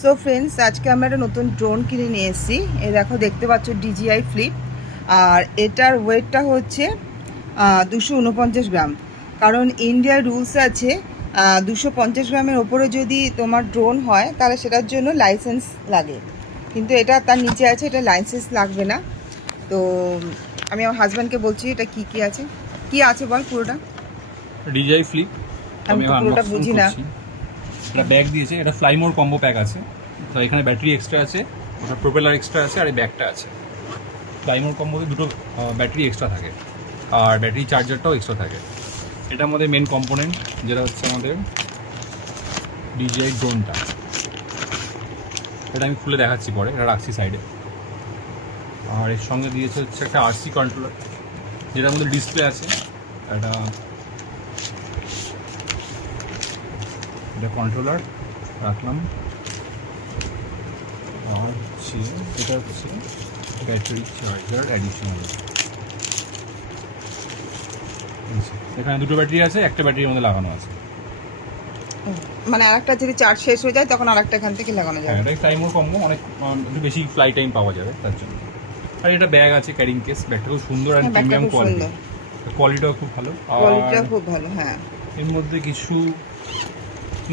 So friends, আজকে আমরা একটা নতুন ড্রোন কিনে নিয়ে এসেছি। এই দেখো, দেখতে পাচ্ছ DJI ফ্লিপ। আর এটার ওয়েটটা হচ্ছে 249 গ্রাম। কারণ ইন্ডিয়ার রুলস আছে 250 গ্রামের ওপরে যদি তোমার ড্রোন হয় তাহলে সেটার জন্য লাইসেন্স লাগে। কিন্তু এটা তার নিচে আছে, এটা লাইসেন্স লাগবে না। তো আমি আমার হাজব্যান্ডকে বলছি এটা কি আছে, কি আছে বল পুরোটা। DJI ফ্লিপ আমি আমি তো পুরোটা আনবক্সিং বুঝি না। করছি। এটা ব্যাগ দিয়েছে, এটা ফ্লাইমোর কম্বো প্যাক আছে। তো এখানে ব্যাটারি এক্সট্রা আছে, ওটা প্রোপেলার এক্সট্রা আছে, আর এই ব্যাগটা আছে। ফ্লাইমোর কম্বোতে দুটো ব্যাটারি এক্সট্রা থাকে, আর ব্যাটারি চার্জারটাও এক্সট্রা থাকে। এটা আমাদের মেন কম্পোনেন্ট, যেটা হচ্ছে আমাদের DJI ড্রোনটা। এটা আমি খুলে দেখাচ্ছি পরে, এটা রাখছি সাইডে। আর এর সঙ্গে দিয়েছে হচ্ছে একটা RC কন্ট্রোলার, যেটার মধ্যে ডিসপ্লে আছে। এটা কন্ট্রোলার রাখলাম। আর হচ্ছে এটা হচ্ছে ব্যাটারি চার্জার অ্যাডিশনাল। এখানে দুটো ব্যাটারি আছে, একটা ব্যাটারির মধ্যে লাগানো আছে। মানে আরেকটা যদি চার্জ শেষ হয়ে যায় তখন আরেকটা এখান থেকে লাগানো হ্যাঁ, যাবে। এটা টাইমও কম, অনেক একটু বেশি ফ্লাই টাইম পাওয়া যাবে তার জন্য। আর এটা ব্যাগ আছে, ক্যারিং কেস। ব্যাগটা খুব সুন্দর আর হ্যাঁ, ব্যাগটা প্রিমিয়াম খুব কোয়ালিটি। সুন্দর, কোয়ালিটিটাও খুব ভালো। কোয়ালিটিটা আর খুব ভালো। হ্যাঁ, এর মধ্যে কিছু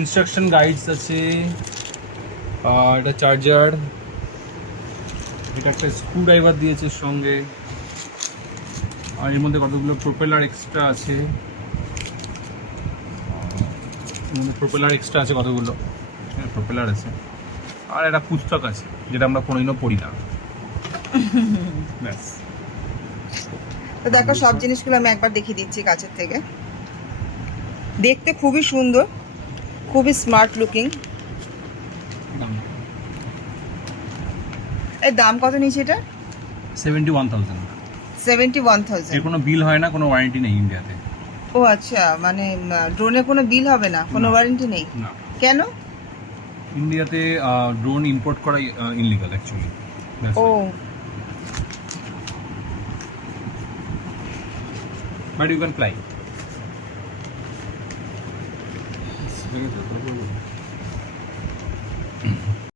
ইনস্ট্রাকশন গাইডস আছে। এটা চার্জার, এটা একটা স্ক্রু ড্রাইভার দিয়েছে সঙ্গে। আর এর মধ্যে কতগুলো প্রোপেলার এক্সট্রা আছে। প্রোপেলার এক্সট্রা আছে কতগুলো, প্রোপেলার আছে। আর একটা পুস্তক আছে, যেটা আমরা কোনোদিনও পড়ি না। ব্যাস। তো দেখো, সব জিনিসগুলো আমি একবার দেখিয়ে দিচ্ছি কাছের থেকে। দেখতে খুবই সুন্দর, খুবই স্মার্ট লুকিং। এর দাম কত নিয়েছে এটা? 71,000। 71,000। এর কোনো বিল হয় না, কোনো ওয়ারেন্টি নেই ইন্ডিয়াতে। ও আচ্ছা, মানে ড্রোনে কোনো বিল হবে না, কোনো না। ওয়ারেন্টি নেই? না, কেন? ইন্ডিয়াতে ড্রোন ইম্পোর্ট করা ইনলিগাল অ্যাকচুয়ালি। ও, বাট ইউ ক্যান ফ্লাই।